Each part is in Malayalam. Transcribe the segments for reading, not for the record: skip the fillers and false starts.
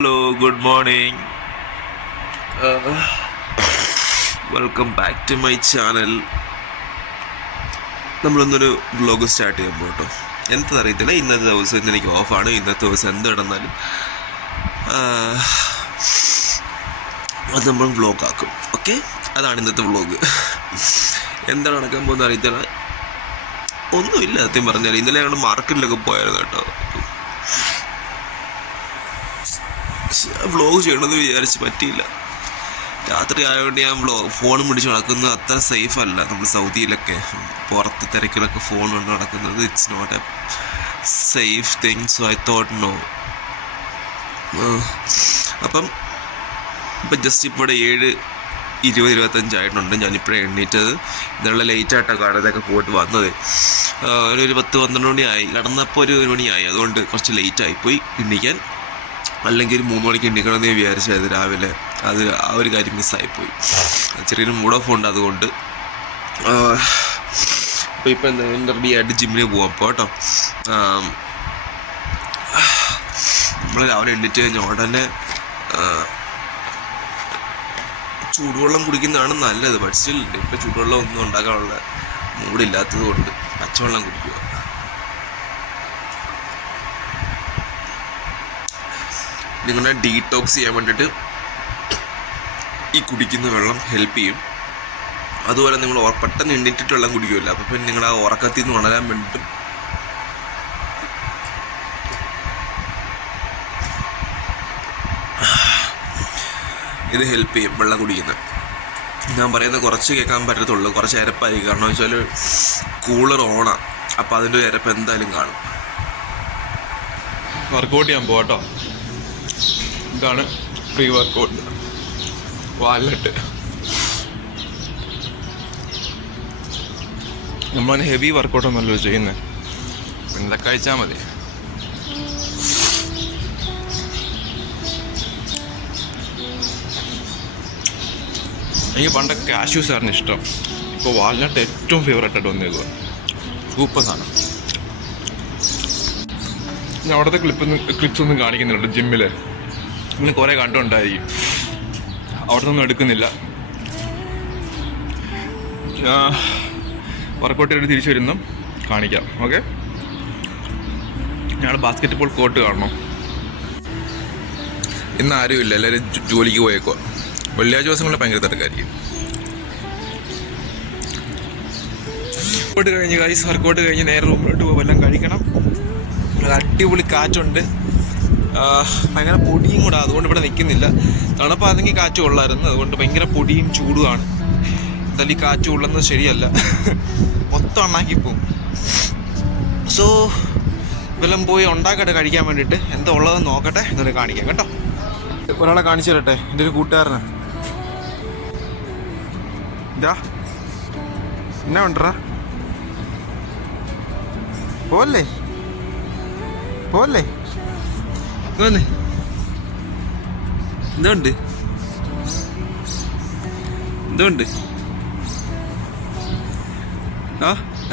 Hello, good morning. Welcome back to my channel. നമ്മളൊന്നൊരു വ്ലോഗ് സ്റ്റാർട്ട് ചെയ്യാൻ പോട്ടോ. എന്താണെന്നറിയത്തില്ല, ഇന്നത്തെ ദിവസം ഇന്ന് എനിക്ക് ഓഫാണ്. ഇന്നത്തെ ദിവസം എന്ത് നടന്നാലും അത് നമ്മൾ വ്ലോഗാക്കും. ഓക്കെ, അതാണ് ഇന്നത്തെ വ്ലോഗ്. എന്താണ് നടക്കാൻ പോകുന്നത് അറിയത്തില്ല. ഒന്നുമില്ല സത്യം പറഞ്ഞാൽ. ഇന്നലെ ഞങ്ങൾ മാർക്കറ്റിലൊക്കെ പോയായിരുന്നു കേട്ടോ. വ്ലോഗ് ചെയ്യണമെന്ന് വിചാരിച്ച് പറ്റിയില്ല. രാത്രി ആയതുകൊണ്ട് ഞാൻ ഫോൺ പിടിച്ച് നടക്കുന്നത് അത്ര സേഫ് അല്ല. നമ്മൾ സൗദിയിലൊക്കെ പുറത്ത് തിരക്കിലൊക്കെ ഫോൺ കൊണ്ട് നടക്കുന്നത് it's not a safe thing. So I thought no. അപ്പം ജസ്റ്റ് ഇപ്പോൾ 7:20-25 ഞാനിപ്പോഴേ എണ്ണീറ്റത്. ഇന്നലെ ലേറ്റായിട്ടാണ് കാണാതൊക്കെ പോയിട്ട് വന്നത്. ഒരു 10-12 മണിയായി. കിടന്നപ്പോൾ ഒരു മണിയായി. അതുകൊണ്ട് കുറച്ച് ലേറ്റായിപ്പോയി എണ്ണിക്കാൻ. അല്ലെങ്കിൽ 3 മണിക്ക് എണ്ണിക്കണമെന്ന് വിചാരിച്ചത് രാവിലെ. അത് ആ ഒരു കാര്യം മിസ്സായിപ്പോയി. ചെറിയൊരു മൂഡ് ഓഫ് ഉണ്ട്. അതുകൊണ്ട് അപ്പോൾ ഇപ്പം എന്താ റെഡി ആയിട്ട് ജിമ്മിന് പോകാം അപ്പോൾ കേട്ടോ. നമ്മൾ രാവിലെ എണ്ണിറ്റ് കഴിഞ്ഞാൽ ഉടനെ ചൂടുവെള്ളം കുടിക്കുന്നതാണ് നല്ലത്. ബട്ട് സ്റ്റിൽ ഇപ്പം ചൂടുവെള്ളം ഒന്നും ഉണ്ടാക്കാനുള്ള മൂഡില്ലാത്തത് കൊണ്ട് പച്ചവെള്ളം കുടിക്കുക. നിങ്ങളെ ഡീടോക്സ് ചെയ്യാൻ വേണ്ടിയിട്ട് ഈ കുടിക്കുന്ന വെള്ളം ഹെൽപ്പ് ചെയ്യും. അതുപോലെ നിങ്ങൾ പെട്ടെന്ന് എണ്ണിട്ടിട്ട് വെള്ളം കുടിക്കുമല്ലോ, അപ്പോൾ പിന്നെ നിങ്ങൾ ആ ഉറക്കത്തിൽ നിന്ന് ഉണരാൻ വേണ്ടിയിട്ടും ഇത് ഹെൽപ്പ് ചെയ്യും വെള്ളം കുടിക്കുന്നത്. ഞാൻ പറയുന്നത് കുറച്ച് കേൾക്കാൻ പറ്റത്തുള്ളൂ, കുറച്ച് ഇരപ്പായിരിക്കും. കാരണം വെച്ചാൽ കൂളർ ഓണാണ്, അപ്പോൾ അതിൻ്റെ ഒരു ഇരപ്പ് എന്തായാലും കാണും. വർക്കൗട്ട് ചെയ്യാൻ പോകാട്ടോ. ഇതാണ് പ്രീ വർക്കൗട്ട്. വാലറ്റ് നമ്മളതിന് ഹെവി വർക്കൗട്ടൊന്നുമല്ലോ ചെയ്യുന്നത്. ഇതൊക്കെ കഴിച്ചാൽ മതി. എനിക്ക് പണ്ടൊക്കെ കാഷ്യൂസ് ആയിരുന്നു ഇഷ്ടം. ഇപ്പോൾ വാൽനട്ട് ഏറ്റവും ഫേവറേറ്റ് ആയിട്ട് വന്നേക്കുക. സൂപ്പർ സാധനം. ഞാൻ അവിടുത്തെ ക്ലിപ്സ് ഒന്നും കാണിക്കുന്നുണ്ട് ജിമ്മിൽ. നിങ്ങൾ കുറേ കണ്ടുണ്ടായിരിക്കും. അവിടെ നിന്നും എടുക്കുന്നില്ല. വർക്കൗട്ട് ചെയ്തിട്ട് തിരിച്ചു വരുന്നു കാണിക്കാം. ഓക്കെ, ഞങ്ങൾ ബാസ്കറ്റ് ബോൾ കോർട്ട് കാണണം. ഇന്ന് ആരുമില്ല, എല്ലാവരും ജോലിക്ക് പോയേക്കോ. വെള്ളിയാഴ്ച ദിവസങ്ങളിൽ ഭയങ്കര തിരക്കായിരിക്കും. വർക്കൗട്ട് കഴിഞ്ഞ് ഗൈസ്, വർക്കൗട്ട് കഴിഞ്ഞ് നേരെ റൂമിലോട്ട് പോകും. എല്ലാം കഴിക്കണം. അടിപൊളി കാറ്റുണ്ട്. ഭയങ്കര പൊടിയും കൂടെ, അതുകൊണ്ട് ഇവിടെ നിൽക്കുന്നില്ല. തണുപ്പാണെങ്കിൽ കാറ്റ് കൊള്ളായിരുന്നു. അതുകൊണ്ട് ഭയങ്കര പൊടിയും ചൂടുമാണ്. എന്തായാലും ഈ കാറ്റ് കൊള്ളുന്നത് ശരിയല്ല, മൊത്തം ഉണ്ടാക്കിപ്പോവും. സോ ഇതെല്ലാം പോയി ഉണ്ടാക്കട്ടെ കഴിക്കാൻ വേണ്ടിയിട്ട്. എന്താ ഉള്ളതെന്ന് നോക്കട്ടെ, എന്നിട്ട് കാണിക്കാം കേട്ടോ. ഒരാളെ കാണിച്ചു തരട്ടെ, എൻ്റെ ഒരു കൂട്ടുകാരനാ. ഇതാ എന്നാ ഉണ്ടറാ, പോലെ പോലെ വന്നേ. എന്തുണ്ട് എന്തുണ്ട്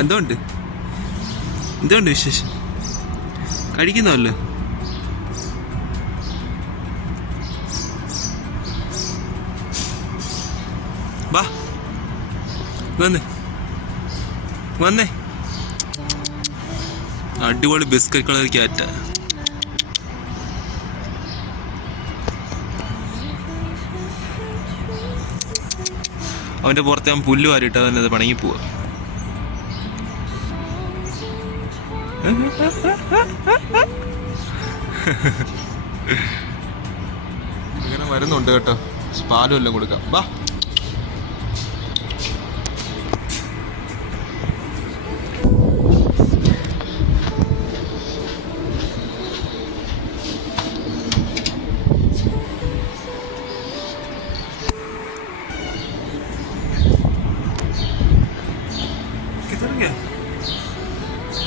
എന്തുണ്ട് എന്തുണ്ട് വിശേഷം? കഴിക്കുന്നല്ലോ. വാ വന്നേ വന്നേ. അടിപൊളി ബിസ്ക്കറ്റ് കളർ ക്യാറ്റാ. അവൻ്റെ പുറത്ത് ഞാൻ പുല്ല് വാരിയിട്ട് അവൻ അത് പണങ്ങി പോവാ. ഇങ്ങനെ വരുന്നുണ്ട് കേട്ടോ. പാലും എല്ലാം കൊടുക്കാം. വാ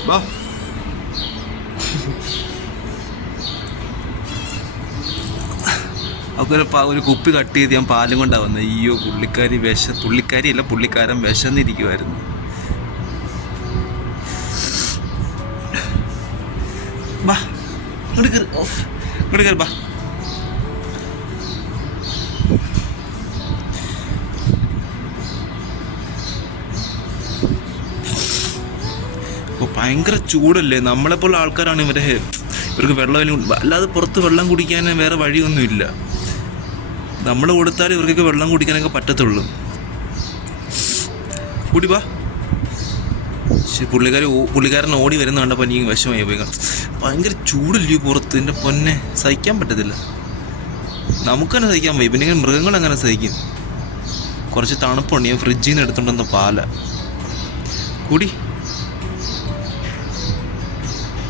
വാ. അവർക്ക് ഒരു കുപ്പി കട്ട് ചെയ്ത് ഞാൻ പാലും കൊണ്ടാണ് വന്നത്. അയ്യോ, പുള്ളിക്കാരൻ വിശന്നിരിക്കുമായിരുന്നു. വാ ഇങ്ങോട്ട് കയറി, ഇങ്ങോട്ട് കയറി. വാ ഭയങ്കര ചൂടല്ലേ. നമ്മളെപ്പോലുള്ള ആൾക്കാരാണ് ഇവർക്ക് വെള്ളം, അല്ലാതെ പുറത്ത് വെള്ളം കുടിക്കാൻ വേറെ വഴിയൊന്നുമില്ല. നമ്മൾ കൊടുത്താൽ ഇവർക്കൊക്കെ വെള്ളം കുടിക്കാനൊക്കെ പറ്റത്തുള്ളൂ. കൂടി വാ. പക്ഷെ പുള്ളിക്കാരൻ ഓടി വരുന്ന കണ്ടപ്പോൾ എനിക്ക് വിഷമായി പോയി. ഭയങ്കര ചൂടല്ലേ പുറത്ത്, എൻ്റെ പൊന്നെ സഹിക്കാൻ പറ്റത്തില്ല. നമുക്ക് തന്നെ സഹിക്കാൻ പോയി, പിന്നെ ഇങ്ങനെ മൃഗങ്ങളെങ്ങനെ സഹിക്കും. കുറച്ച് തണുപ്പുണ്ട്, ഞാൻ ഫ്രിഡ്ജിൽ നിന്ന് എടുത്തുകൊണ്ടുവന്ന പാല കൂടി.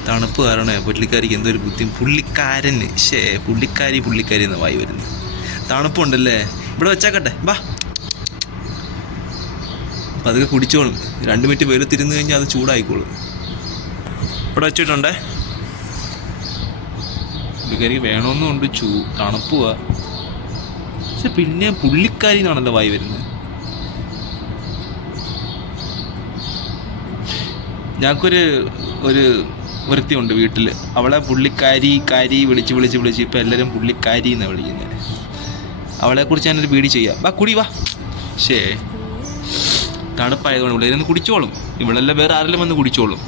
തണുപ്പ് കാരണം പുള്ളിക്കാരിക്ക് എന്തൊരു പുള്ളിക്കാരന് പുള്ളിക്കാരി എന്ന വായി വരുന്നത്. തണുപ്പുണ്ടല്ലേ, ഇവിടെ വെച്ചാക്കട്ടെ ബാ. അപ്പം അതൊക്കെ കുടിച്ചോളും. 2 മിനിറ്റ് വെളുത്തിരുന്ന് കഴിഞ്ഞാൽ അത് ചൂടായിക്കോളും. ഇവിടെ വെച്ചിട്ടുണ്ടേ. പുള്ളിക്കാരിക്ക് വേണമെന്നുണ്ട്, തണുപ്പുവാ. പക്ഷെ പിന്നെ പുള്ളിക്കാരി എന്നാണല്ലോ വായി വരുന്നത്. ഞങ്ങൾക്കൊരു വൃത്തിയുണ്ട് വീട്ടിൽ. അവളെ പുള്ളിക്കാരി വിളിച്ച് ഇപ്പം എല്ലാവരും പുള്ളിക്കാരി എന്നാണ് വിളിക്കുന്നത്. അവളെക്കുറിച്ച് ഞാനൊരു വീഡിയോ ചെയ്യാം. വാ കുടി വാ. ശേ തണുപ്പായതുകൊണ്ട് ഇവിടെ ഇരുന്ന് കുടിച്ചോളും. ഇവളെല്ലാം വേറെ ആരെല്ലാം വന്ന് കുടിച്ചോളും.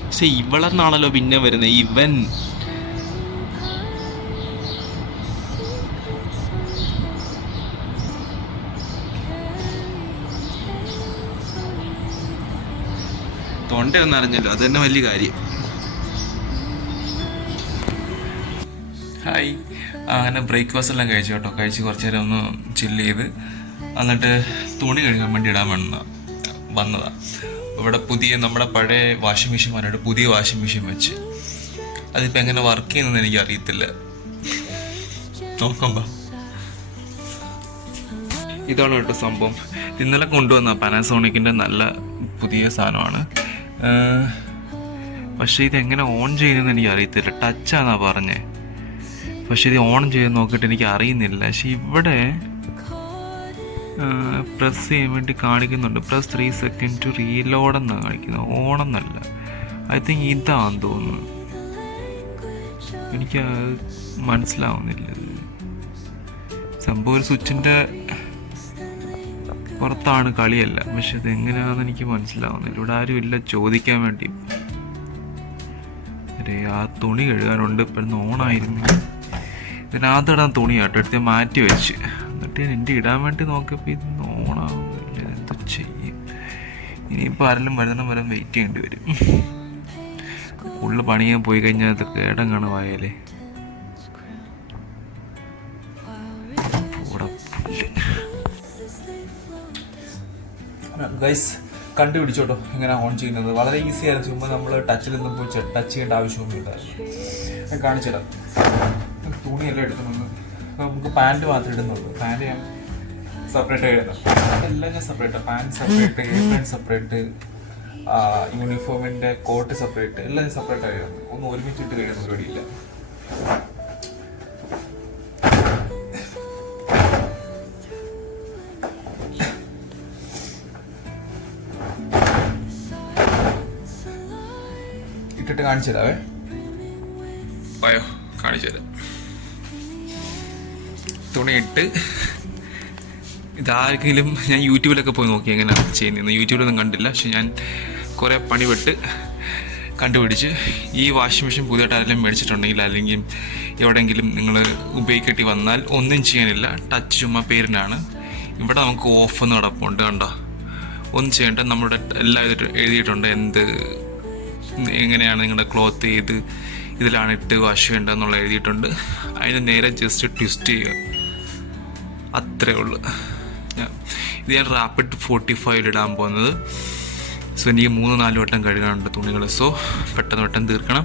പക്ഷെ ഇവളെന്നാണല്ലോ പിന്നെ വരുന്നത്. ഇവൻ തൊണ്ടയൊന്നും അറിഞ്ഞല്ലോ, അത് തന്നെ വലിയ കാര്യം. ഹായ്. അങ്ങനെ ബ്രേക്ക്ഫാസ്റ്റ് എല്ലാം കഴിച്ചു കേട്ടോ. കഴിച്ച് കുറച്ച് നേരം ഒന്ന് ചില്ല് ചെയ്ത് എന്നിട്ട് തുണി കഴുകാൻ വേണ്ടി ഇടാൻ വന്നതാണ്. ഇവിടെ നമ്മുടെ പഴയ വാഷിംഗ് മെഷീൻ വന്നിട്ട് പുതിയ വാഷിംഗ് മെഷീൻ വെച്ച് അതിപ്പോൾ എങ്ങനെ വർക്ക് ചെയ്യുന്നതെന്ന് എനിക്ക് അറിയത്തില്ല. നോക്കാം. ഇതാണ് കേട്ടോ സംഭവം. ഇന്നലെ കൊണ്ടുവന്ന പാനാസോണിക്കിൻ്റെ നല്ല പുതിയ സാധനമാണ്. പക്ഷേ ഇതെങ്ങനെ ഓൺ ചെയ്യുന്നതെന്ന് എനിക്ക് അറിയത്തില്ല. ടച്ചാന്നാണ് പറഞ്ഞേ. പക്ഷെ ഇത് ഓൺ ചെയ്ത് നോക്കിയിട്ട് എനിക്ക് അറിയുന്നില്ല. പക്ഷെ ഇവിടെ പ്രസ് ചെയ്യാൻ വേണ്ടി കാണിക്കുന്നുണ്ട്. പ്രസ് 3 seconds ടു റീലോഡ് എന്നാണ് കാണിക്കുന്നത്, ഓണെന്നല്ല. ഐ തിങ്ക് ഇതാണെന്ന് തോന്നുന്നു. എനിക്ക് മനസ്സിലാവുന്നില്ല. സംഭവം ഒരു സ്വിച്ചിൻ്റെ പുറത്താണ്, കളിയല്ല. പക്ഷെ ഇത് എങ്ങനെയാണെന്ന് എനിക്ക് മനസ്സിലാവുന്നില്ല. ഇവിടെ ആരും ഇല്ല ചോദിക്കാൻ വേണ്ടി. ആ തുണി കഴുകാനുണ്ട്. ഇപ്പോഴൊന്ന് ഓണായിരുന്നു. ഇതിനകത്തിടാൻ തുണി കേട്ടോ എടുത്ത് മാറ്റി വെച്ച്. എന്നിട്ട് ഞാൻ എൻ്റെ ഇടാൻ വേണ്ടി നോക്കിയപ്പോൾ ഇത് ഓണാവുന്നില്ല. എന്ത് ചെയ്യും ഇനിയിപ്പോൾ ആരെല്ലാം വരാൻ വെയിറ്റ് ചെയ്യേണ്ടി വരും. ഉള്ളിൽ പണിയാൻ പോയി കഴിഞ്ഞാൽ അത് കേടങ്ങാണ് വായല്ലേ. ഗൈസ് കണ്ടുപിടിച്ചോട്ടോ എങ്ങനെ ഓൺ ചെയ്യുന്നത്. വളരെ ഈസിയായിരുന്നു. ചുമ്മാ നമ്മൾ ടച്ചിലൊന്നും പോയി ടച്ച് ചെയ്യേണ്ട ആവശ്യമൊന്നുമില്ലായിരുന്നു. ഞാൻ കാണിച്ചിടാം. തുണിയെല്ലാം എടുക്കുന്നുണ്ട്. അപ്പോൾ നമുക്ക് പാൻറ്റ് മാത്രമേ ഇടുന്നുള്ളൂ. പാൻറ്റ് ഞാൻ സെപ്പറേറ്റ് എഴുതണം. എല്ലാം ഞാൻ സെപ്പറേറ്റാണ്. പാൻറ്റ് സെപ്പറേറ്റ്, ഏപ്രിൻ സെപ്പറേറ്റ്, യൂണിഫോമിൻ്റെ കോട്ട് സെപ്പറേറ്റ്, എല്ലാം ഞാൻ സെപ്പറേറ്റ് എഴുതുന്നു. ഒന്നും ഒരുമിച്ചിട്ട് കഴിയുന്ന പരിപാടിയില്ല. ഇട്ടിട്ട് കാണിച്ചു തരാവേ. പോയോ കാണിച്ചു തരാം. തുണിയിട്ട് ഇതാർക്കെങ്കിലും ഞാൻ യൂട്യൂബിലൊക്കെ പോയി നോക്കി എങ്ങനെയാണ് ചെയ്യുന്നത്. യൂട്യൂബിലൊന്നും കണ്ടില്ല. പക്ഷെ ഞാൻ കുറേ പണിപ്പെട്ട് കണ്ടുപിടിച്ച് ഈ വാഷിംഗ് മെഷീൻ പുതിയതായിട്ട് ആരെങ്കിലും മേടിച്ചിട്ടുണ്ടെങ്കിൽ അല്ലെങ്കിൽ എവിടെയെങ്കിലും നിങ്ങൾ ഉപയോഗിക്കേണ്ടി വന്നാൽ ഒന്നും ചെയ്യാനില്ല. ടച്ച് ചുമ്മാ പേരിനാണ്. ഇവിടെ നമുക്ക് ഓഫ് എന്ന് കിടപ്പുണ്ട് കണ്ടോ. ഒന്നും ചെയ്യേണ്ട. നമ്മുടെ എല്ലാം എഴുതിയിട്ടുണ്ട് എങ്ങനെയാണ് നിങ്ങളുടെ ക്ലോത്ത് ഇതിലാണ് ഇട്ട് വാഷ് ചെയ്യേണ്ടതെന്നുള്ള എഴുതിയിട്ടുണ്ട്. അതിന് നേരെ ജസ്റ്റ് ട്വിസ്റ്റ് ചെയ്യുക, അത്രേ ഉള്ളൂ. ഇത് ഞാൻ റാപ്പിഡ് 45 ഇടാൻ പോകുന്നത്. സോ എനിക്ക് 3-4 വട്ടം കഴുകാനുണ്ട് തുണികൾ. സോ പെട്ടെന്ന് തീർക്കണം.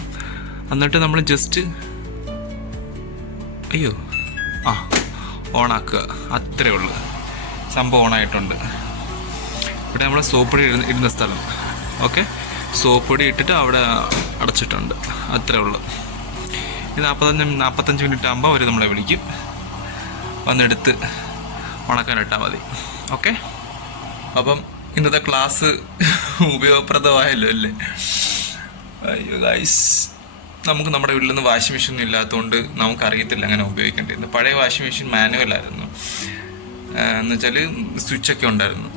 എന്നിട്ട് നമ്മൾ ജസ്റ്റ് ഓണാക്കുക, അത്രേ ഉള്ളൂ. സംഭവം ഓണായിട്ടുണ്ട്. ഇവിടെ നമ്മൾ സോപ്പൊടി ഇടുന്ന സ്ഥലം. ഓക്കെ, സോപ്പൊടി ഇട്ടിട്ട് അവിടെ അടച്ചിട്ടുണ്ട്, അത്രേ ഉള്ളൂ. ഇത് 45 മിനിറ്റ് ആകുമ്പോൾ അവർ നമ്മളെ വിളിക്കും. വന്നെടുത്ത് ഉണക്കാനിട്ടാൽ മതി. ഓക്കെ, അപ്പം ഇന്നത്തെ ക്ലാസ് ഉപയോഗപ്രദമായല്ലോ അല്ലേ? അയ്യോ ഗൈസ്, നമുക്ക് നമ്മുടെ വീട്ടിൽ നിന്ന് വാഷിംഗ് മെഷീൻ ഒന്നും ഇല്ലാത്തതുകൊണ്ട് നമുക്കറിയത്തില്ല അങ്ങനെ ഉപയോഗിക്കേണ്ടത്. പഴയ വാഷിംഗ് മെഷീൻ മാനുവലായിരുന്നു. എന്നുവെച്ചാൽ സ്വിച്ചൊക്കെ ഉണ്ടായിരുന്നു.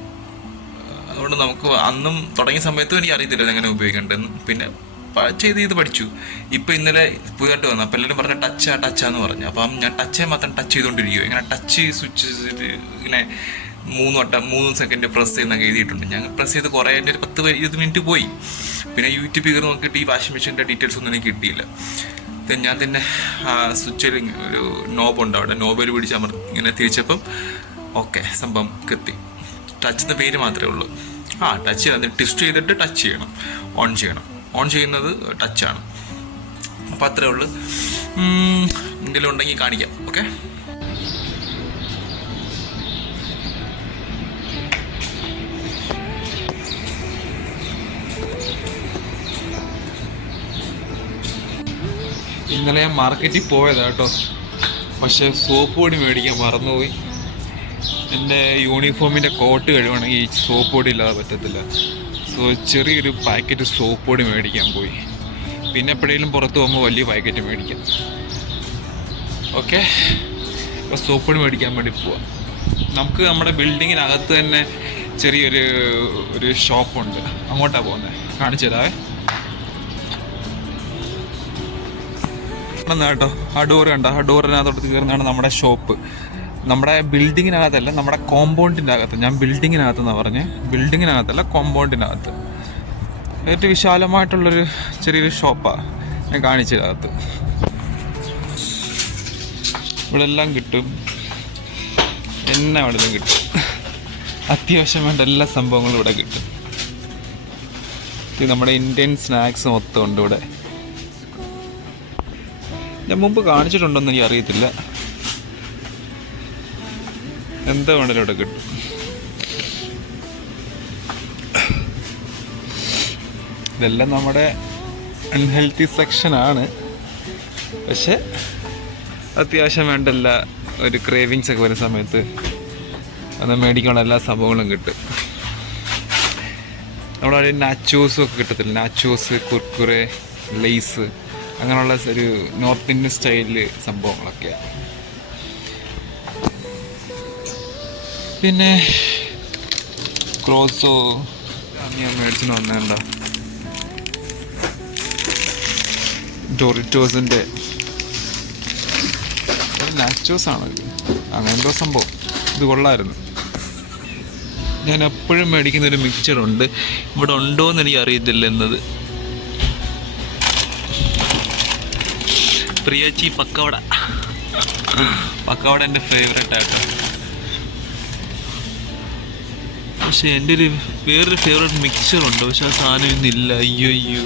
അതുകൊണ്ട് നമുക്ക് അന്നും തുടങ്ങിയ സമയത്തും എനിക്ക് അറിയത്തില്ല ഇതെങ്ങനെ ഉപയോഗിക്കേണ്ടതെന്ന്. പിന്നെ ചെയ്ത് പഠിച്ചു. ഇപ്പം ഇന്നലെ പുതിയതായിട്ട് വന്നു. അപ്പോൾ എല്ലാവരും പറഞ്ഞ ടച്ചാന്ന് പറഞ്ഞു. അപ്പം ഞാൻ ടച്ചേ മാത്രം ടച്ച് ചെയ്തുകൊണ്ടിരിക്കുമോ, ഇങ്ങനെ ടച്ച് സ്വിച്ച് ഇങ്ങനെ 3 സെക്കൻഡ് പ്രസ് ചെയ്യുന്നൊക്കെ എഴുതിയിട്ടുണ്ട്. ഞാൻ പ്രസ് ചെയ്ത് കുറേ ഒരു 10-20 മിനിറ്റ് പോയി. പിന്നെ യൂട്യൂബ് കയറി നോക്കിയിട്ട് ഈ വാഷിംഗ് മെഷീൻ്റെ ഡീറ്റെയിൽസ് ഒന്നും എനിക്ക് കിട്ടിയില്ല. ഞാൻ തന്നെ സ്വിച്ചിൽ ഒരു നോബുണ്ട്, അവിടെ നോബിൽ പിടിച്ച് ഇങ്ങനെ തിരിച്ചപ്പം ഓക്കെ സംഭവം കത്തി. ടച്ചിൻ്റെ പേര് മാത്രമേ ഉള്ളൂ. ടച്ച് ചെയ്ത് ട്വിസ്റ്റ് ചെയ്തിട്ട് ടച്ച് ചെയ്യണം, ഓൺ ചെയ്യുന്നത് ടച്ചാണ്. അപ്പോൾ അത്രേ ഉള്ളൂ. എന്തെങ്കിലും ഉണ്ടെങ്കിൽ കാണിക്കാം. ഓക്കെ, ഇന്നലെ ഞാൻ മാർക്കറ്റിൽ പോയതാ കേട്ടോ. പക്ഷേ സോപ്പ് പൊടി മേടിക്കാൻ മറന്നുപോയി. എൻ്റെ യൂണിഫോമിൻ്റെ കോട്ട് കഴിയുവാണെങ്കിൽ ഈ സോപ്പ് പൊടി ഇല്ലാതെ പറ്റത്തില്ല. സോ ചെറിയൊരു പാക്കറ്റ് സോപ്പ് പൊടി മേടിക്കാൻ പോയി. പിന്നെ എപ്പോഴേലും പുറത്ത് പോകുമ്പോൾ വലിയ പാക്കറ്റ് മേടിക്കാം. ഓക്കെ, അപ്പോൾ സോപ്പ് പൊടി മേടിക്കാൻ വേണ്ടി പോവാം. നമുക്ക് നമ്മുടെ ബിൽഡിങ്ങിനകത്ത് തന്നെ ചെറിയൊരു ഷോപ്പുണ്ട്, അങ്ങോട്ടാണ് പോകുന്നത്. കാണിച്ചു തരാവേ. കേട്ടോ, ആ ഡോറ് കണ്ടോ? ആ ഡോറിനകത്തോട്ട് കയറുന്നതാണ് നമ്മുടെ ഷോപ്പ്. നമ്മുടെ ബിൽഡിങ്ങിനകത്തല്ല, നമ്മുടെ കോമ്പൗണ്ടിൻ്റെ അകത്ത്. ഞാൻ ബിൽഡിങ്ങിനകത്തെന്നാണ് പറഞ്ഞത്, ബിൽഡിങ്ങിനകത്തല്ല, കോമ്പൗണ്ടിനകത്ത്. ഏറ്റവും വിശാലമായിട്ടുള്ളൊരു ചെറിയൊരു ഷോപ്പാണ്. ഞാൻ കാണിച്ചതിനകത്ത് ഇവിടെ എല്ലാം കിട്ടും, എന്നെ വേണമെങ്കിലും കിട്ടും. അത്യാവശ്യം വേണ്ട എല്ലാ സംഭവങ്ങളും ഇവിടെ കിട്ടും. ഇത് നമ്മുടെ ഇന്ത്യൻ സ്നാക്സ് മൊത്തം ഉണ്ട് ഇവിടെ. ഞാൻ മുമ്പ് കാണിച്ചിട്ടുണ്ടോയെന്ന് എനിക്ക് അറിയത്തില്ല. എന്താ വേണേലും ഇവിടെ കിട്ടും. ഇതെല്ലാം നമ്മുടെ അൺഹെൽത്തി സെക്ഷനാണ്. പക്ഷെ അത്യാവശ്യം വേണ്ടല്ല, ഒരു ക്രേവിങ്സ് ഒക്കെ വരുന്ന സമയത്ത് അത് മേടിക്കാനുള്ള എല്ലാ സംഭവങ്ങളും കിട്ടും. നമ്മുടെ നാച്ചോസും ഒക്കെ കിട്ടത്തില്ല. നാച്ചോസ്, കുർക്കുറെ, ലേസ്, അങ്ങനെയുള്ള ഒരു നോർത്ത് ഇന്ത്യൻ സ്റ്റൈലില് സംഭവങ്ങളൊക്കെ. പിന്നെ ക്രോസോ ഞാൻ മേടിച്ചിട്ട് വന്നേണ്ട ഡോറിറ്റോസിൻ്റെ നാച്ചോസാണ് ഇത്, അങ്ങനെന്തോ സംഭവം. ഇത് കൊള്ളായിരുന്നു. ഞാൻ എപ്പോഴും മേടിക്കുന്നൊരു മിക്സറുണ്ട്, ഇവിടെ ഉണ്ടോയെന്ന് എനിക്ക് അറിയത്തില്ല എന്നത്. പ്രിയച്ചി പക്കവട എൻ്റെ ഫേവറേറ്റ് ആട്ടോ. പക്ഷെ എൻ്റെ വേറൊരു ഫേവറേറ്റ് മിക്സറുണ്ട്, പക്ഷെ ആ സാധനം ഇന്നില്ല. അയ്യോ,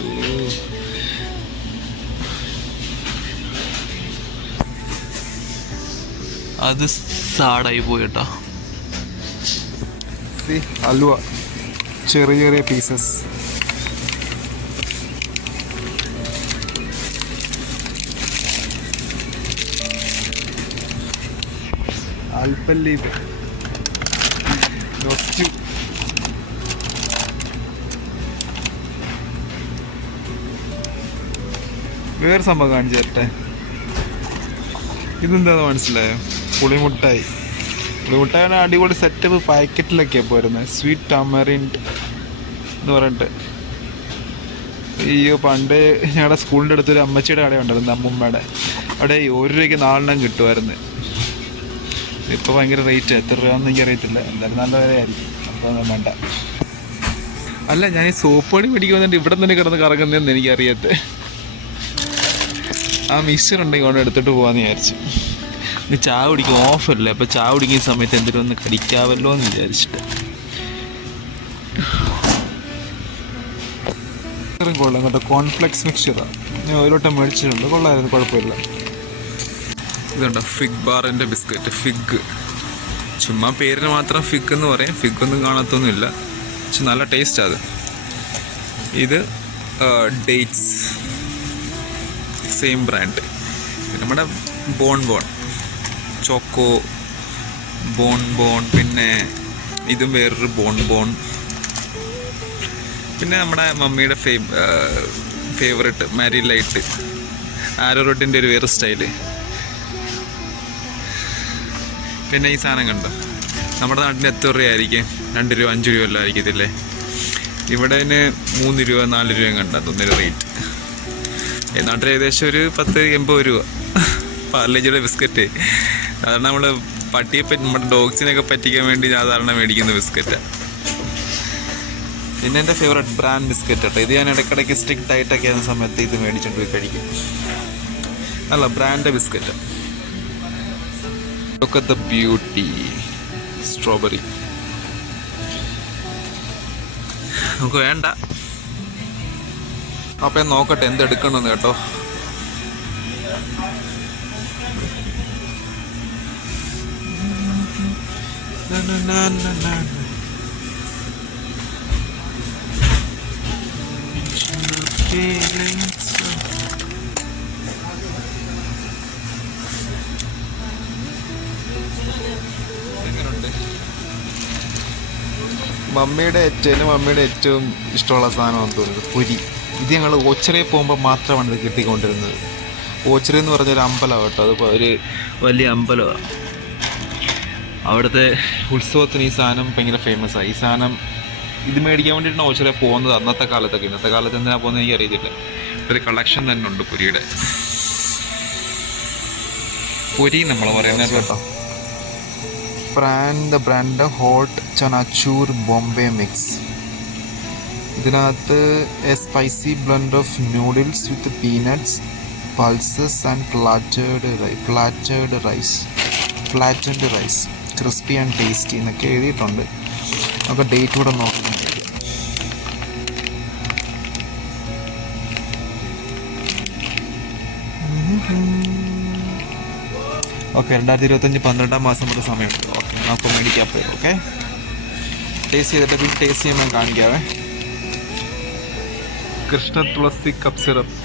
അത് സാഡായി പോയിട്ടോ. ഹലുവ, ചെറിയ പീസസ്. അൽപ്പല്ലീബ്, നൊസ്റ്റു, വേറെ സംഭവം കാണിച്ചു തരട്ടെ. ഇതെന്താന്ന് മനസ്സിലായോ? പുളിമുട്ടായി. പുളിമുട്ടായിയുടെ അടിപൊളി സെറ്റപ്പ് പാക്കറ്റിലൊക്കെയാണ് പോരുന്നത്. സ്വീറ്റ് ടമറിൻഡ് എന്ന് പറഞ്ഞിട്ട്. അയ്യോ, പണ്ട് ഞങ്ങളുടെ സ്കൂളിൻ്റെ അടുത്തൊരു അമ്മച്ചിയുടെ കടയുണ്ടായിരുന്നു, അമ്മൂമ്മയുടെ. അവിടെ 1 രൂപയ്ക്ക് 4 കിട്ടുമായിരുന്നു. ഇപ്പോൾ ഭയങ്കര റേറ്റ്, എത്ര രൂപയെന്ന് എനിക്കറിയത്തില്ല. എന്തായാലും നല്ല വിലയായിരിക്കും. അപ്പോൾ ഒന്നും വേണ്ട. അല്ല, ഞാൻ ഈ സോപ്പ് പൊടി മേടിക്കുന്നുണ്ട് ഇവിടെ തന്നെ കിടന്ന് കറങ്ങുന്നതെന്ന് എനിക്കറിയാത്ത. ആ മിക്സർ ഉണ്ടെങ്കിൽ കൊണ്ട് എടുത്തിട്ട് പോകാമെന്ന് വിചാരിച്ചു. ഇനി ചായ കുടിക്കും, ഓഫല്ലേ. അപ്പോൾ ചായ കുടിക്കുന്ന സമയത്ത് എന്തെങ്കിലും ഒന്ന് കടിക്കാമല്ലോ എന്ന് വിചാരിച്ചിട്ട്. കൊള്ളാം കേട്ടോ, കോൺഫ്ലെക്സ് മിക്സറാണ്. ഞാൻ ഒരു വട്ടം മേടിച്ചിട്ടുണ്ട്, കൊള്ളായിരുന്നു, കുഴപ്പമില്ല. ഇതുണ്ടോ ഫിഗ് ബാറിൻ്റെ ബിസ്ക്കറ്റ്. ഫിഗ് ചുമ്മാ പേരിന് മാത്രം ഫിഗ് എന്ന് പറയും, ഫിഗ് ഒന്നും കാണത്തൊന്നുമില്ല. പക്ഷെ നല്ല ടേസ്റ്റാണ് അത്. ഇത് ഡേറ്റ്സ്, സെയിം ബ്രാൻഡ്. നമ്മുടെ ബോൺ ചോക്കോ ബോൺ, പിന്നെ ഇതും വേറൊരു ബോൺ. പിന്നെ നമ്മുടെ മമ്മിയുടെ ഫേവറേറ്റ് മാരി ലൈറ്റ്, ആരോ റോട്ടിൻ്റെ ഒരു വേറെ സ്റ്റൈല്. പിന്നെ ഈ സാധനം കണ്ടോ, നമ്മുടെ നാട്ടിൽ എത്ര രൂപയായിരിക്കും? 2 രൂപ 5 രൂപ എല്ലാം ആയിരിക്കത്തില്ലേ? ഇവിടെ 3 രൂപ 4 രൂപയും കണ്ടാ തോന്നുന്നൊരു റേറ്റ്. നാട്ടിൽ ഏകദേശം ഒരു 10-80 രൂപ പാർലേജിയുടെ ബിസ്ക്കറ്റ്. സാധാരണ നമ്മൾ പട്ടിയെ നമ്മുടെ ഡോഗ്സിനെയൊക്കെ പറ്റിക്കാൻ വേണ്ടി സാധാരണ മേടിക്കുന്ന ബിസ്ക്കറ്റാണ്. പിന്നെ എൻ്റെ ഫേവറേറ്റ് ബ്രാൻഡ് ബിസ്ക്കറ്റ് കേട്ടോ. ഇത് ഞാൻ ഇടയ്ക്കിടയ്ക്ക് സ്ട്രിക്റ്റ് ആയിട്ടൊക്കെ ആയിരുന്ന സമയത്ത് ഇത് മേടിച്ചുകൊണ്ട് പോയി കഴിക്കും. അല്ല, brand biscuit. Look at the beauty. Strawberry നമുക്ക് വേണ്ട. അപ്പം ഞാൻ നോക്കട്ടെ എന്തെടുക്കണമെന്ന് കേട്ടോ. മമ്മിയുടെ ഏറ്റവും ഇഷ്ടമുള്ള സാധനമാണെന്ന് തോന്നുന്നത് പൊരി. ഇത് ഞങ്ങൾ ഓച്ചിറയിൽ പോകുമ്പോൾ മാത്രമാണ് ഇത് കിട്ടിക്കൊണ്ടിരുന്നത്. ഓച്ചിറ എന്ന് പറഞ്ഞൊരു അമ്പലമാണ് കേട്ടോ. അതിപ്പോൾ ഒരു വലിയ അമ്പലമാണ്. അവിടുത്തെ ഉത്സവത്തിന് ഈ സാധനം ഭയങ്കര ഫേമസാണ്. ഈ സാധനം ഇത് മേടിക്കാൻ വേണ്ടിയിട്ടാണ് ഓച്ചിറയിൽ പോകുന്നത് അന്നത്തെ കാലത്തൊക്കെ. ഇന്നത്തെ കാലത്ത് എന്തിനാണ് പോകുന്നത് എനിക്ക് അറിയത്തില്ല. ഒരു കളക്ഷൻ തന്നെ ഉണ്ട് പൊരിയുടെ. പൊരി നമ്മൾ പറയുന്നത് കേട്ടോ. Brand hot chanachur Bombay mix. ഇതിനകത്ത് a spicy blend of noodles with peanuts, pulses and flattened rice, crispy and tasty എന്നൊക്കെ എഴുതിയിട്ടുണ്ട്. നമുക്ക് ഡേറ്റ് കൂടെ നോക്കണം. ഓക്കെ, 2025 12-ാം മാസം വരെ സമയമുണ്ട്. ഓക്കെ, നമുക്ക് മേടിക്കാൻ പോയി. ഓക്കെ, ടേസ്റ്റ് ചെയ്തിട്ട് ടേസ്റ്റ് ചെയ്യുമ്പോൾ കാണിക്കാവേ. Krishna Tulsi cough syrup.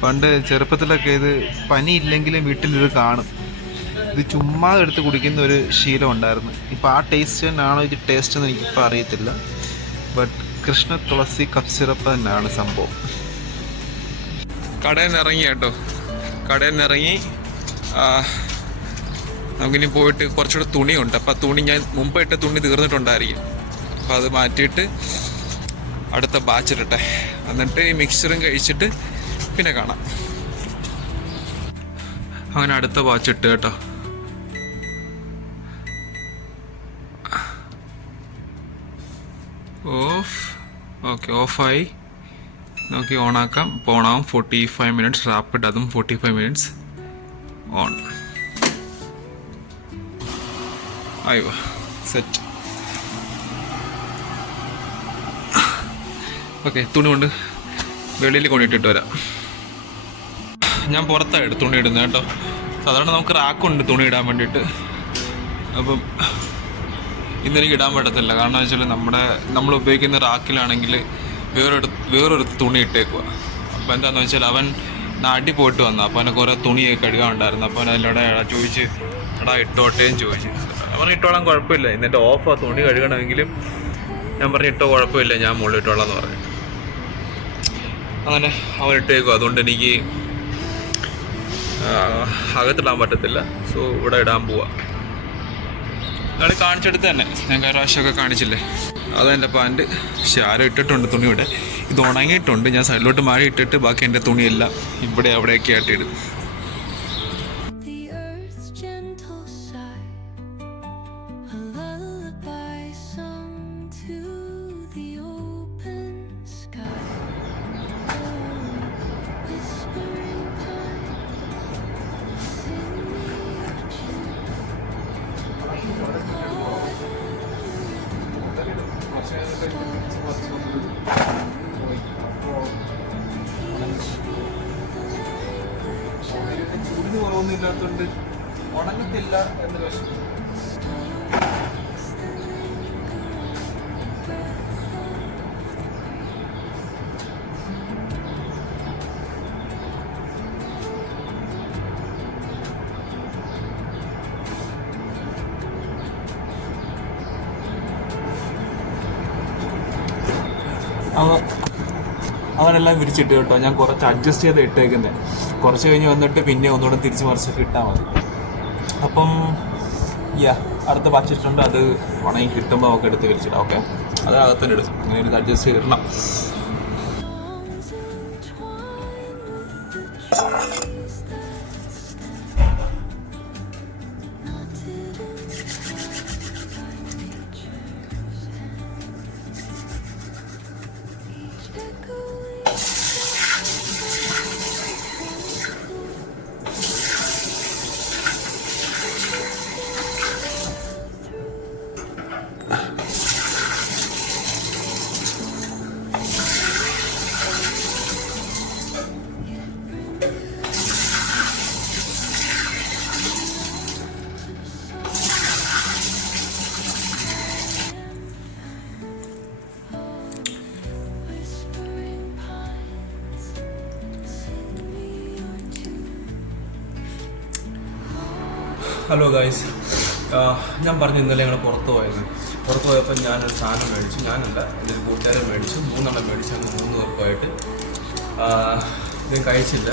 പണ്ട് ചെറുപ്പത്തിലൊക്കെ ഇത് പനി ഇല്ലെങ്കിലും വീട്ടിലിത് കാണും. ഇത് ചുമ്മാ എടുത്ത് കുടിക്കുന്ന ഒരു ശീലം ഉണ്ടായിരുന്നു. ഇപ്പോൾ ആ ടേസ്റ്റ് തന്നെയാണോ ഇത് ടേസ്റ്റ് എന്ന് എനിക്കിപ്പോൾ അറിയത്തില്ല. But Krishna Tulsi cough syrup തന്നെയാണ് സംഭവം. കടയിൽ നിന്ന് ഇറങ്ങി കേട്ടോ. കടയിൽ നിന്ന് ഇറങ്ങി നമുക്കിനി പോയിട്ട് കുറച്ചുകൂടെ തുണിയുണ്ട്. അപ്പോൾ ആ തുണി ഞാൻ മുമ്പ് ഇട്ട തുണി തീർന്നിട്ടുണ്ടായിരിക്കും. അപ്പോൾ അത് മാറ്റിയിട്ട് അടുത്ത ബാച്ച് ഇടട്ടെ. എന്നിട്ട് ഈ മിക്സറും കഴിച്ചിട്ട് പിന്നെ കാണാം. അങ്ങനെ അടുത്ത ബാച്ച് ഇട്ട് കേട്ടോ. ഓക്കെ, ഓഫായി. നോക്കി ഓണാക്കാം. ഇപ്പോൾ ഓണാവും. 45 മിനിറ്റ്സ് റാപ്പിഡ്. അതും 45 മിനിറ്റ്സ് ഓൺ. അയ്യോ, സെറ്റ്. ഓക്കെ, തുണി കൊണ്ട് വെളിയിൽ കൊണ്ടിട്ടിട്ട് വരാം. ഞാൻ പുറത്താണ് തുണി ഇടുന്നത് കേട്ടോ. സാധാരണ നമുക്ക് റാക്കുണ്ട് തുണി ഇടാൻ വേണ്ടിയിട്ട്. അപ്പം ഇന്നെനിക്ക് ഇടാൻ പറ്റത്തില്ല. കാരണം എന്ന് വെച്ചാൽ നമ്മൾ ഉപയോഗിക്കുന്ന റാക്കിലാണെങ്കിൽ വേറൊരു തുണി ഇട്ടേക്കുക. അപ്പോൾ എന്താണെന്ന് വെച്ചാൽ അവൻ നാട്ടിൽ പോയിട്ട് വന്നു. അപ്പോൾ അവനെ കുറേ തുണിയൊക്കെ കഴുകാനുണ്ടായിരുന്നു. അപ്പോൾ അവൻ എന്നോട് ചോദിച്ച് എടാ ഇട്ടോട്ടേന്ന് ചോദിച്ചു. അവൻ ഇട്ടോളാം, കുഴപ്പമില്ല. എന്നിട്ട് ഓഫാ തുണി കഴുകണമെങ്കിലും ഞാൻ പറഞ്ഞു ഇട്ടോ കുഴപ്പമില്ല, ഞാൻ മുകളിൽ ഇട്ടോളാം എന്ന് പറഞ്ഞു. അങ്ങനെ അവൻ ഇട്ടേക്കും. അതുകൊണ്ട് എനിക്ക് അകത്തിടാൻ പറ്റത്തില്ല. സോ ഇവിടെ ഇടാൻ പോവാ. നിങ്ങൾ കാണിച്ചെടുത്ത് തന്നെ ഞാൻ പ്രാവശ്യമൊക്കെ കാണിച്ചില്ലേ, അതെൻ്റെ പാൻറ്റ്. പക്ഷെ ആരും ഇട്ടിട്ടുണ്ട് തുണി ഇവിടെ. ഇത് ഉണങ്ങിയിട്ടുണ്ട്. ഞാൻ സൈഡിലോട്ട് മാറി ഇട്ടിട്ട് ബാക്കി എൻ്റെ തുണിയെല്ലാം ഇവിടെ അവിടെയൊക്കെ ആയിട്ട് ഇടും. ചൂടിന് കുറവൊന്നും ഇല്ലാത്തതുകൊണ്ട് ഉണങ്ങത്തില്ല എന്നൊരു വിഷമം. അവനെല്ലാം വിരിച്ചിട്ട് കേട്ടോ. ഞാൻ കുറച്ച് അഡ്ജസ്റ്റ് ചെയ്ത് ഇട്ടേക്കുന്നത്. കുറച്ച് കഴിഞ്ഞ് വന്നിട്ട് പിന്നെ ഒന്നുകൂടെ തിരിച്ച് മറിച്ചൊക്കെ ഇട്ടാൽ മതി. അപ്പം അടുത്ത പച്ചിട്ടുണ്ട്, അത് ഉണങ്ങി കിട്ടുമ്പോൾ നമുക്ക് എടുത്ത് വലിച്ചിടാം. ഓക്കെ, അത് അകത്തന്നെ ഇടും. ഇങ്ങനെ ഇത് അഡ്ജസ്റ്റ് ചെയ്തിടണം. ഹലോ ഗായ്സ്, ഞാൻ പറഞ്ഞു ഇന്നലെ ഞങ്ങൾ പുറത്ത് പോയപ്പോൾ ഞാനൊരു സാധനം മേടിച്ചു. ഞാനല്ല, എൻ്റെ ഒരു കൂട്ടുകാരൻ മേടിച്ചു. 3 എണ്ണം മേടിച്ചു. അങ്ങ് 3 പേർക്കുമായിട്ട്. ഇത് കഴിച്ചില്ല.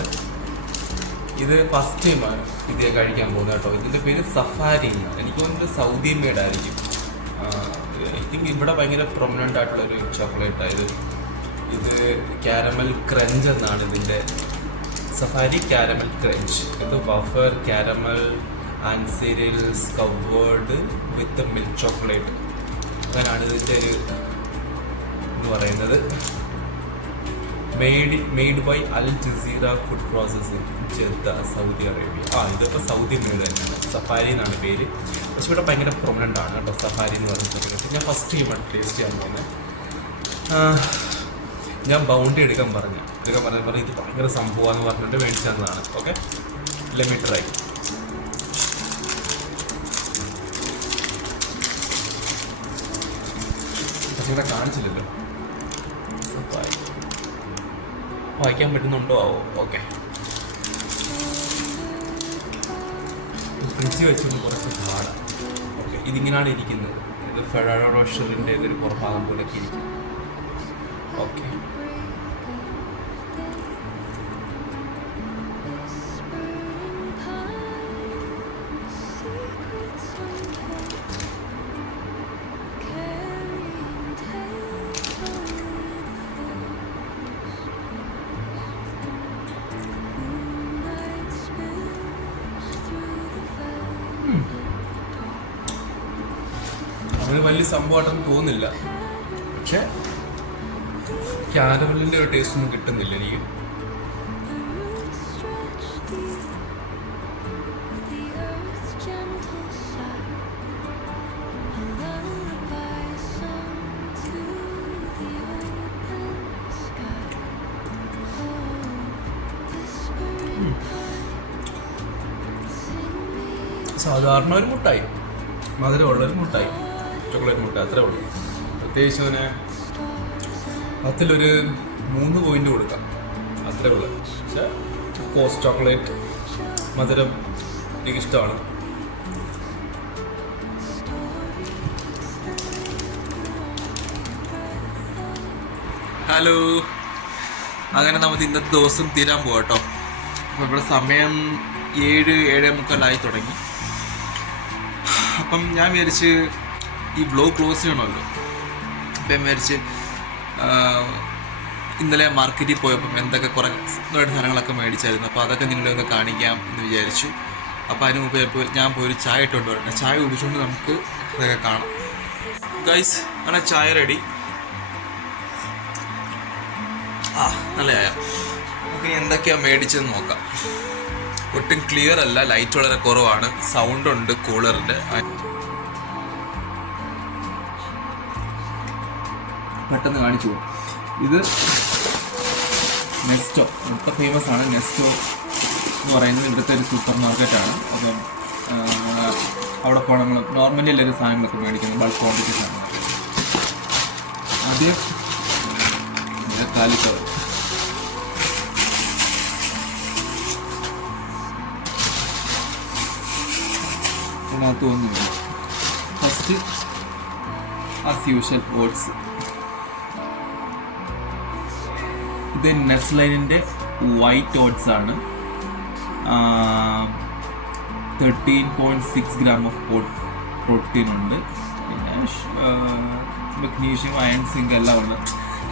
ഇത് ഫസ്റ്റ് ടൈമാണ് ഇത് കഴിക്കാൻ പോകുന്നത് കേട്ടോ. ഇതിൻ്റെ പേര് സഫാരി. എനിക്ക് തോന്നുന്നത് സൗദി മെയ്ഡ് ആയിരിക്കും. ഐ തിങ്ക് ഇവിടെ ഭയങ്കര പ്രൊമനൻ്റ് ആയിട്ടുള്ളൊരു ചോക്ലേറ്റാണ് ഇത് ക്യാരമൽ ക്രഞ്ച് എന്നാണ് ഇതിൻ്റെ. Safari caramel crunch. ഇത് wafer caramel and cereals covered with milk chocolate. അങ്ങനെയാണ് ഇതിൻ്റെ ഒരു എന്ന് പറയുന്നത്. Made by Al Jazeera food processing, Jeddah, Saudi Arabia. ഇതിപ്പോൾ സൗദി മെയ്ഡ് തന്നെയാണ്. സഫാരി എന്നാണ് പേര്. പക്ഷെ ഇവിടെ ഭയങ്കര പ്രൊമനൻ്റ് ആണ് കേട്ടോ സഫാരി എന്ന് പറയുന്ന ചോക്ലേറ്റ്. ഞാൻ ഫസ്റ്റ് ടൈമാണ് ടേസ്റ്റ് ചെയ്യാൻ പോകുന്നത്. ഞാൻ ബൗണ്ടി എടുക്കാൻ പറഞ്ഞു ഇത് ഭയങ്കര സംഭവമാണെന്ന് പറഞ്ഞിട്ട് മേടിച്ചു തന്നതാണ്. Okay, let try. ഇവിടെ കാണിച്ചില്ലല്ലോ, വായിക്കാൻ പറ്റുന്നുണ്ടോ ആവോ? ഓക്കെ, ഫ്രിഡ്ജ് വെച്ചൊന്ന് കുറച്ച് പാടാണ്. ഓക്കെ, ഇതിങ്ങനെയാണ് ഇരിക്കുന്നത്. ഇത് ഫെറാറോ റോഷറിൻ്റെ ഇതൊരു പുറഭാഗം പോലെയൊക്കെ ഇരിക്കും. ഓക്കെ, അങ്ങനെ വലിയ സംഭവമായിട്ടൊന്നും തോന്നില്ല. പക്ഷെ ക്യാരമലിൻ്റെ ഒരു ടേസ്റ്റ് ഒന്നും കിട്ടുന്നില്ല എനിക്ക്. സാധാരണ ഒരു മുട്ടായി, മധുരമുള്ളൊരു മുട്ടായി, ചോക്ലേറ്റ് മുട്ടായി, അത്രേ ഉള്ളൂ. പ്രത്യേകിച്ച് അതിന് 10-1 3 പോയിന്റ് കൊടുക്കാം, അത്രേ ഉള്ളൂ. പക്ഷേ കോസ് ചോക്ലേറ്റ് മധുരം എനിക്കിഷ്ടമാണ്. ഹലോ, അങ്ങനെ നമുക്ക് ഇന്നത്തെ ദിവസം തീരാൻ പോകാം കേട്ടോ. അപ്പം ഇവിടെ സമയം 7-7:45 തുടങ്ങി. അപ്പം ഞാൻ വിചാരിച്ച് ഈ വ്ലോഗ് ക്ലോസ് ചെയ്യണമല്ലോ. അപ്പം ഞാൻ വിചാരിച്ച് ഇന്നലെ മാർക്കറ്റിൽ പോയപ്പം എന്തൊക്കെ കുറേ സാധനങ്ങളൊക്കെ മേടിച്ചായിരുന്നു. അപ്പോൾ അതൊക്കെ നിങ്ങളെ ഒന്ന് കാണിക്കാം എന്ന് വിചാരിച്ചു. അപ്പോൾ അതിന് മുമ്പ് ഞാൻ പോയൊരു ചായ ഇട്ടുകൊണ്ട് വരട്ടെ. ചായ കുടിച്ചുകൊണ്ട് നമുക്ക് ഇതൊക്കെ കാണാം. ഗൈസ്, അങ്ങനെ ചായ റെഡി. നല്ല ചായ. നമുക്ക് എന്തൊക്കെയാണ് മേടിച്ചതെന്ന് നോക്കാം. ഒട്ടും ക്ലിയർ അല്ല, ലൈറ്റ് വളരെ കുറവാണ്, സൗണ്ട് ഉണ്ട് കൂളറിൻ്റെ. പെട്ടെന്ന് കാണിച്ചു പോകും. ഇത് നെസ്റ്റോ, ഇപ്പം ഫേമസ് ആണ്. നെസ്റ്റോ എന്ന് പറയുന്നത് ഇവിടുത്തെ ഒരു സൂപ്പർ മാർക്കറ്റാണ്. അപ്പം അവിടെ പോകണം. നമ്മൾ നോർമലി എല്ലാവരും സാധനങ്ങളൊക്കെ മേടിക്കുന്നത് ബൾക്ക് ക്വാണ്ടിറ്റീസ് ആണ്. ആദ്യം കാലിക്കവർ, അതിനകത്ത് ഒന്നുമില്ല. First as usual oats. ഇത് നെസ്ലൈനിൻ്റെ വൈറ്റ് ഓട്സ് ആണ്. 13.6 gram ഓഫ് പ്രോട്ടീൻ ഉണ്ട്, പിന്നെ മഗ്നീഷ്യം, അയൺ, സിങ്ക് എല്ലാം ഉണ്ട്.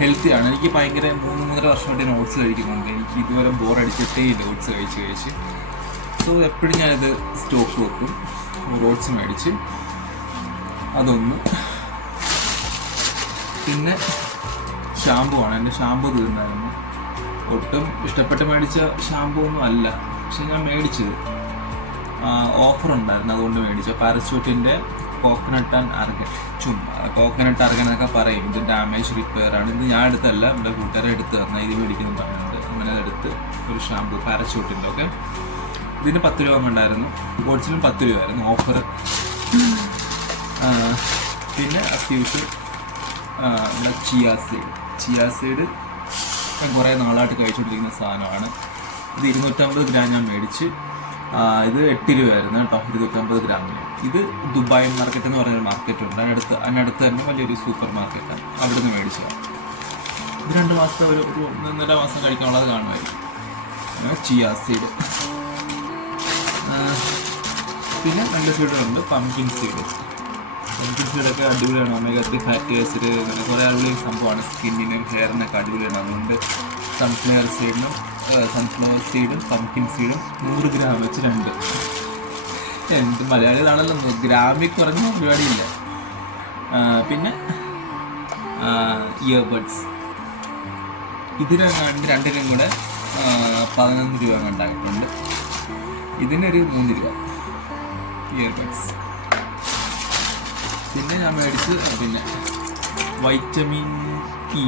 ഹെൽത്തിയാണ്. എനിക്ക് ഭയങ്കര 3-3.5 വർഷമായിട്ട് ഞാൻ ഓട്സ് കഴിക്കുന്നുണ്ട്. എനിക്ക് ഇതുവരെ ബോറടിച്ചിട്ടേ ഇല്ല ഓട്സ് കഴിച്ച്. സോ എപ്പോഴും ഞാനിത് സ്റ്റോക്ക് വെക്കും. ഓട്സ് മേടിച്ച് അതൊന്ന്. പിന്നെ ഷാമ്പു ആണ്. എൻ്റെ ഷാമ്പു തീർന്നായിരുന്നു. ഒട്ടും ഇഷ്ടപ്പെട്ട് മേടിച്ച ഷാമ്പു ഒന്നും അല്ല, പക്ഷെ ഞാൻ മേടിച്ചത് ഓഫർ ഉണ്ടായിരുന്നു, അതുകൊണ്ട് മേടിച്ച പാരച്യൂട്ടിൻ്റെ coconut and argan. Coconut argan എന്നൊക്കെ പറയും. ഇത് ഡാമേജ് റിപ്പയർ ആണ്. ഇത് ഞാൻ എടുത്തല്ല, എൻ്റെ കൂട്ടുകാരെ എടുത്ത് തന്നാൽ ഇത് മേടിക്കുന്നു പറഞ്ഞിട്ടുണ്ട്. അങ്ങനെ അതെടുത്ത് ഒരു ഷാമ്പു പാരച്യൂട്ടിൻ്റെ. ഓക്കെ, ഇതിന് 10 രൂപ ഉണ്ടായിരുന്നു. ഓട്സിനും 10 രൂപയായിരുന്നു ഓഫർ. പിന്നെ അത്യാവശ്യം ചിയാ സീഡ് ഞാൻ കുറേ നാളായിട്ട് കഴിച്ചുകൊണ്ടിരിക്കുന്ന സാധനമാണ്. ഇത് 250 ഗ്രാം ഞാൻ മേടിച്ച്. ഇത് 8 രൂപയായിരുന്നു കേട്ടോ, 250 ഗ്രാമിന്. ഇത് ദുബായ് മാർക്കറ്റ് എന്ന് പറഞ്ഞൊരു മാർക്കറ്റ് ഉണ്ട്, അതിനടുത്ത് തന്നെ വലിയൊരു സൂപ്പർ മാർക്കറ്റാണ്, അവിടെ നിന്ന് മേടിച്ചതാണ്. ഇത് 2 മാസത്തെ ഒരു 1.5 മാസം കഴിക്കാനുള്ളത് കാണുമായിരിക്കും. Chia seed. പിന്നെ നല്ല സീഡുകളുണ്ട്. പംകിൻ സീഡൊക്കെ അടിപൊളിയാണ്. ഒമേഗ 3 ഫാറ്റി ആസിഡ്, അങ്ങനെ കുറേ അടിപൊളി സംഭവമാണ്. സ്കിന്നിനും ഹെയറിനൊക്കെ അടിപൊളിയാണ്. അതുകൊണ്ട് സൺഫ്ലവർ സീഡും പംകിൻ സീഡും 100 ഗ്രാം വെച്ച് 2. എന്ത് മലയാളികളാണല്ലോ, ഗ്രാമിൽ കുറഞ്ഞ പരിപാടിയില്ല. പിന്നെ ഇയർബഡ്സ്. ഇതിന് രണ്ടിനും കൂടെ 11 രൂപ കണ്ടായിട്ടുണ്ട്. ഇതിനൊരു 3 രൂപ ഇയർബഡ്സ്. പിന്നെ ഞാൻ മേടിച്ച് പിന്നെ vitamin E,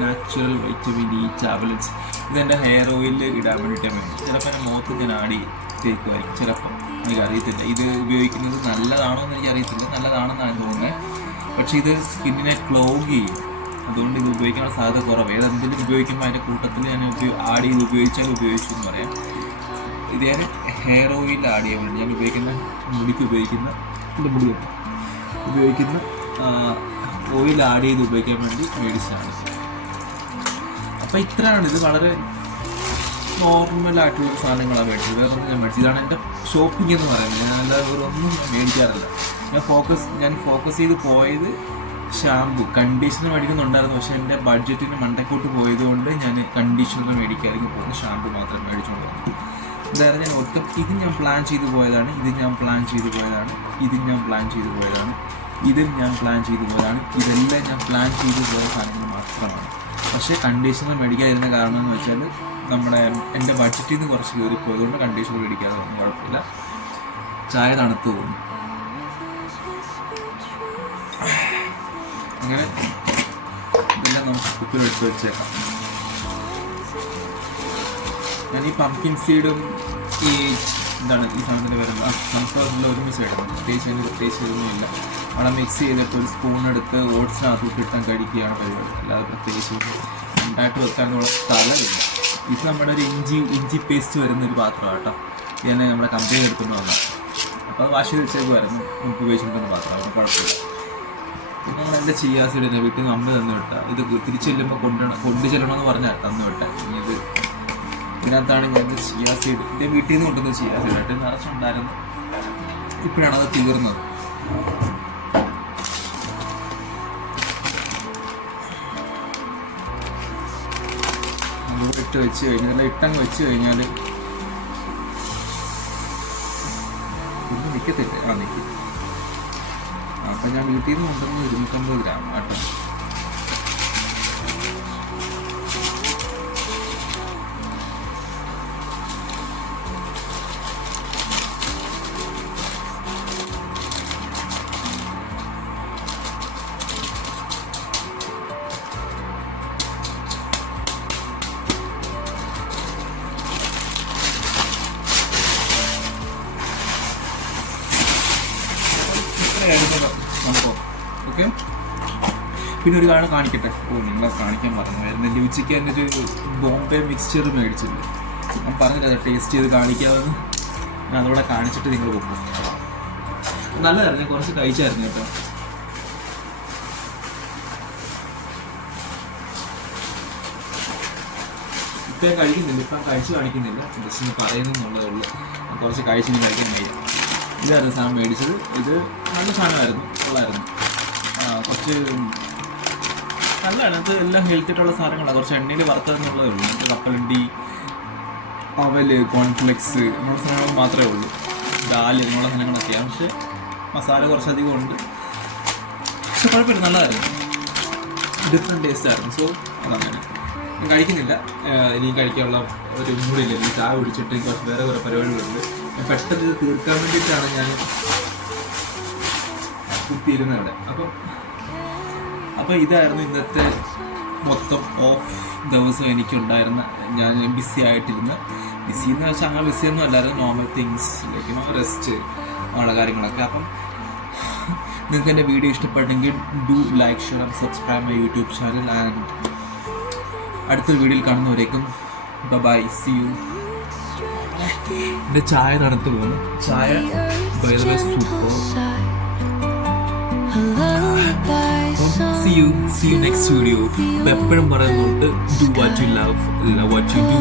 natural vitamin E tablets. ഇതെൻ്റെ ഹെയർ ഓയിലിൽ ഇടാൻ വേണ്ടിയിട്ടാണ് വേണ്ടി. ചിലപ്പോൾ എൻ്റെ മുഖത്ത് ഞാൻ ആടി തേക്കുമായിരിക്കും, ചിലപ്പം എനിക്കറിയത്തില്ല. ഇത് ഉപയോഗിക്കുന്നത് നല്ലതാണോ എന്ന് എനിക്കറിയത്തില്ല. നല്ലതാണെന്നാണ് തോന്നുന്നത്, പക്ഷേ ഇത് സ്കിന്നിനെ ക്ലോഗ് ചെയ്യും. അതുകൊണ്ട് ഇത് ഉപയോഗിക്കാനുള്ള സാധ്യത കുറവ്. ഏതെന്തെങ്കിലും ഉപയോഗിക്കുമ്പോൾ അതിൻ്റെ കൂട്ടത്തിൽ ഞാൻ ആഡ് ചെയ്ത് ഉപയോഗിച്ചു എന്ന് പറയാം. ഇത് ഞാൻ ഹെയർ ഓയിൽ ആഡ് ചെയ്യാൻ വേണ്ടി ഞാൻ മുടിക്ക് ഉപയോഗിക്കുന്ന ഓയിൽ ആഡ് ചെയ്ത് ഉപയോഗിക്കാൻ വേണ്ടി മേടിച്ചാണ്. അപ്പോൾ ഇത്രയാണ്. ഇത് വളരെ നോർമലായിട്ടുള്ള സാധനങ്ങളാണ് മേടിച്ചത്. വേറെ ഒന്നും ഞാൻ മേടിച്ചത്. ഇതാണ് എൻ്റെ ഷോപ്പിംഗ് എന്ന് പറയുന്നത്. ഞാൻ എല്ലാവരും ഒന്നും മേടിക്കാറില്ല. ഞാൻ ഫോക്കസ് ചെയ്ത് പോയത് ഷാമ്പു, കണ്ടീഷണർ മേടിക്കുന്നുണ്ടായിരുന്നു. പക്ഷേ എൻ്റെ ബഡ്ജറ്റിന് മണ്ടക്കോട്ട് പോയതുകൊണ്ട് ഞാൻ കണ്ടീഷണർ മേടിക്കാതിരിക്കും പോകുന്നത്, ഷാമ്പു മാത്രം മേടിച്ചുകൊണ്ട് വന്നു. വേറെ ഞാൻ ഒട്ടും ഇതും ഞാൻ പ്ലാൻ ചെയ്ത് പോയതാണ്, ഇതെല്ലാം ഞാൻ പ്ലാൻ ചെയ്ത് പോയതാണ്. ഇതെല്ലാം ഞാൻ പ്ലാൻ ചെയ്ത് പോയ സാധനങ്ങൾ മാത്രമാണ്. പക്ഷേ കണ്ടീഷണർ മേടിക്കാതിരുന്ന കാരണം എന്ന് വെച്ചാൽ എൻ്റെ ബഡ്ജറ്റിൽ നിന്ന് കുറച്ച് കയറിപ്പോയതുകൊണ്ട് കണ്ടീഷണർ മേടിക്കാതെ ഒന്നും കുഴപ്പമില്ല. ചായ തണുത്ത് പോകുന്നു. അങ്ങനെ ഇതെല്ലാം നമുക്ക് കുപ്പിലെടുത്ത് വെച്ചേക്കാം. ഞാൻ ഈ പംകിൻ സീഡും ഈ എന്താണ് ഈ സാധനത്തിൻ്റെ വരുന്നത് സൺഫ്ലവറിൽ ഒരുമിച്ച് ഇടുന്നത്. പ്രത്യേകിച്ച് ഒന്നുമില്ല. അവിടെ മിക്സ് ചെയ്തിട്ട് ഒരു സ്പൂൺ എടുത്ത് ഓട്സിനകത്തോട്ട് ഇട്ടാൻ കഴിക്കുകയാണ് പരിപാടി. അല്ലാതെ പ്രത്യേകിച്ച് ഉണ്ടായിട്ട് വെക്കാനുള്ള സ്ഥലമില്ല. ഇത് നമ്മുടെ ഒരു ഇഞ്ചി പേസ്റ്റ് വരുന്നൊരു പാത്രമാണ് കേട്ടോ. ഇത് തന്നെ നമ്മുടെ കമ്പനി എടുത്തുകൊണ്ട് വന്നാൽ. അപ്പോൾ അത് വാഷ് വെച്ചേക്ക് വരുന്നു, നമുക്ക് ഉപയോഗിച്ചിട്ടുണ്ടെന്ന് പാത്രം, അതിന് കുഴപ്പമില്ല. പിന്നെ നമ്മൾ എൻ്റെ ചിയാ സീഡ് വീട്ടിൽ നിന്ന് അമ്മ തന്നു വിട്ടാൽ ഇത് തിരിച്ചു ചെല്ലുമ്പോൾ കൊണ്ടു ചെല്ലണമെന്ന് പറഞ്ഞാൽ തന്നു വിട്ടാൽ. ഇനി ഇത് ഇതിനകത്താണ് ഞാൻ ചിയാ സീഡ് എൻ്റെ വീട്ടിൽ നിന്ന് കൊണ്ടുവന്ന ചിയാ സീഡായിട്ട് നിറച്ചുണ്ടായിരുന്നു. ഇപ്പോഴാണ് അത് തീർന്നത്. ഇട്ട് വെച്ച് കഴിഞ്ഞാൽ ഇട്ടങ്ങ് വെച്ച് കഴിഞ്ഞാൽ ഒന്നും നിൽക്കത്തില്ല. നിൽക്കും. അപ്പം ഞാൻ വീട്ടിൽ നിന്ന് കൊണ്ടുവന്നത് 250 ഗ്രാം കേട്ടോ. സംഭവം ഓക്കെ. പിന്നെ ഒരു കാര്യം കാണിക്കട്ടെ. നിങ്ങളെ കാണിക്കാൻ പറഞ്ഞു. എൻ്റെ ഉച്ചയ്ക്ക് എൻ്റെ ഒരു ബോംബെ മിക്സ്ചർ മേടിച്ചിട്ടുണ്ട്. ഞാൻ പറഞ്ഞില്ല ടേസ്റ്റ് ചെയ്ത് കാണിക്കാമെന്ന്. ഞാൻ അതോടെ കാണിച്ചിട്ട് നിങ്ങൾ പോകും. നല്ലതായിരുന്നു. ഞാൻ കുറച്ച് കഴിച്ചായിരുന്നു കേട്ടോ. ഇപ്പം ഞാൻ കഴിക്കുന്നില്ല. ഇപ്പം കഴിച്ച് കാണിക്കുന്നില്ല. ജസ്റ്റ് പറയുന്നു എന്നുള്ളതേ ഉള്ളൂ. കുറച്ച് കഴിച്ചിട്ട് കഴിക്കാൻ കഴിയും. ഇതായിരുന്നു സാധനം മേടിച്ചത്. ഇത് നല്ല സാധനമായിരുന്നു, കൊള്ളായിരുന്നു. കുറച്ച് നല്ലതാണ്. അത് എല്ലാം ഹെൽത്തിട്ടുള്ള സാധനങ്ങളാണ്. കുറച്ച് എണ്ണയിൽ വറുത്തതെന്നുള്ളതേ ഉള്ളൂ. നമുക്ക് കപ്പലണ്ടി, അവല്, കോൺഫ്ലെക്സ് എന്നുള്ള സാധനങ്ങൾ മാത്രമേ ഉള്ളൂ. ദാല് എന്നുള്ള സാധനങ്ങളൊക്കെയാണ്. പക്ഷെ മസാല കുറച്ചധികം ഉണ്ട്. പക്ഷെ കുഴപ്പമില്ല, നല്ലതായിരുന്നു. ഡിഫറെൻറ്റ് ടേസ്റ്റ് ആയിരുന്നു. സോ അതങ്ങനെ ഞാൻ കഴിക്കുന്നില്ല. ഇനി കഴിക്കാനുള്ള ഒരു മൂടില്ല. എനിക്ക് ചായ കുടിച്ചിട്ട് കുറച്ച് വേറെ കുറേ പരിപാടികളുണ്ട്. ഞാൻ പെട്ടെന്ന് ഇത് തീർക്കാൻ വേണ്ടിയിട്ടാണ് ഞാൻ കുത്തിയിരുന്നത് അവിടെ. അപ്പം ഇതായിരുന്നു ഇന്നത്തെ മൊത്തം ഓഫ് ദിവസം എനിക്കുണ്ടായിരുന്ന. ഞാൻ ബിസി ആയിട്ടിരുന്ന, ബിസി എന്ന് വെച്ചാൽ അങ്ങനെ ബിസിയൊന്നും അല്ലായിരുന്നു. നോർമൽ തിങ്സ് ലൈക്ക് റെസ്റ്റ് അങ്ങനെയുള്ള കാര്യങ്ങളൊക്കെ. അപ്പം നിങ്ങൾക്ക് എൻ്റെ വീഡിയോ ഇഷ്ടപ്പെട്ടെങ്കിൽ do like, share and subscribe my YouTube channel. And അടുത്തൊരു വീഡിയോയിൽ കാണുന്നവരേക്കും ബൈ, സി യു. എൻ്റെ ചായ നടത്തു പോകുന്നു. ചായ by the way super. See you next video. എപ്പോഴും പറയുന്നുണ്ട്, do what you love what you do.